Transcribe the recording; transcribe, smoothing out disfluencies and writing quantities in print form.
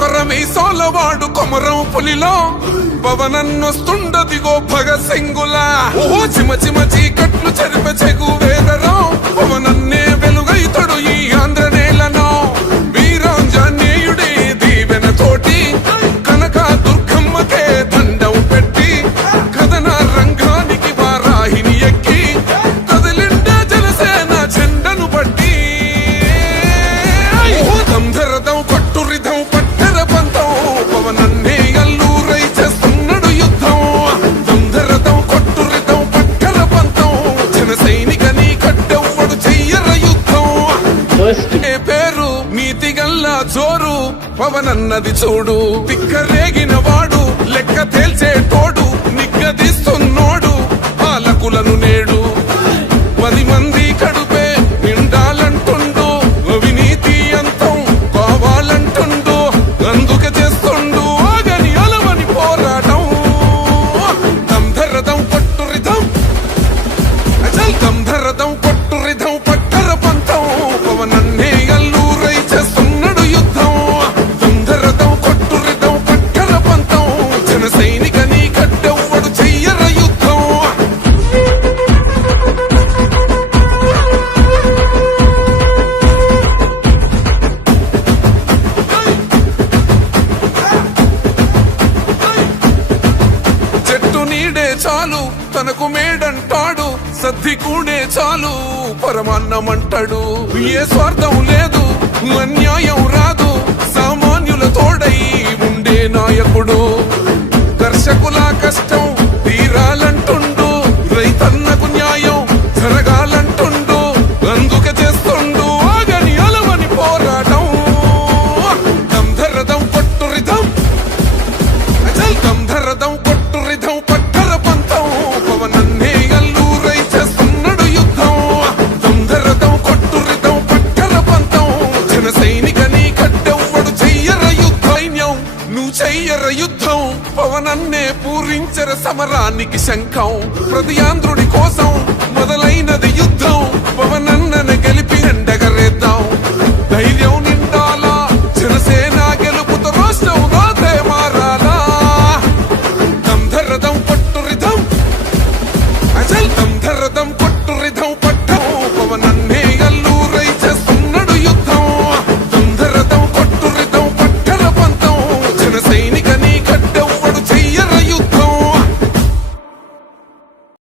కొర్ర మీసోలవాడు కొమరం పులిలో పవనన్నొస్తుండదిగో భగత్ సింగులా ఓ చిమ చిమ చీకట్లు చెరిప చెగు వేదరో పవనన్నే వెలుగైతడు ఈ ఆంధ్ర నేలను వీరాంజనేయుడి దీవెన తోటి కనక దుర్గమ్మకే దండం పెట్టి కథన రంగానికి వారాహిని ఎక్కి కదిలిండ జనసేన జెండను పట్టి దంధరదం కొట్టురిదం పట్టర పంతం పవనన్నే అల్లూరై చేస్తున్నాడు యుద్ధం దంధరదం కొట్టురిదం పట్టర పంతం జన సైనికని కట్టెవ్వడు చెయ్యర యుద్ధం ఏ పేరు నీతి గల్లా జోరు పవనన్నది చూడు తిక్కరేగిన వాడు లెక్క తేల్చేటోడు నిగ్గదీస్తున్నోడు పాలకులను నేడు 10 మంది కడుపే నిండాలంటుండు అవినీతి అంతం కావాలంటుండు అందుకే చేస్తుండు ఆగని అలవని పోరాటం దంధరదం కొట్టురిదం అచల్ దంధరదం కొట్టురిదం పట్టర పంతం పవనన్నే అల్లూరై చేస్తున్నాడు యుద్ధం దంధరదం కొట్టురిదం పట్టర పంతం జన సైనికని కట్టెవ్వడు చెయ్యర యుద్ధం చెట్టు నీడే చాలు తనకు మేడంటాడు సద్ది కూడే చాలు పరమాన్నమంటాడు ఏ స్వార్థం లేదు అన్యాయం రాదు సామాన్యుల తోడై ఉండే నాయకుడు దర్శకుల కష్టం తీరాలంటుండు రైతన్నకు న్యాయం జరగాలంటుండు అందుకే చేస్తుండు ఆగని అలవని పోరాటం దంధరదం కొట్టురిదం అచల్ దంధరదం కొట్టురిదం పట్టర పంతం పవనన్నే అల్లూరై చేస్తున్నాడు యుద్ధం దంధరదం కొట్టురిదం పట్టర పంతం జన సైనికని కట్టెవ్వడు చెయ్యర యుద్ధం సైన్యం నువ్వు చెయ్యర యుద్ధం పవనన్నే పూరించర సమరానికి శంఖం ప్రతి ఆంధ్రుడి కోసం మొదలైనది యుద్ధం పవనన్న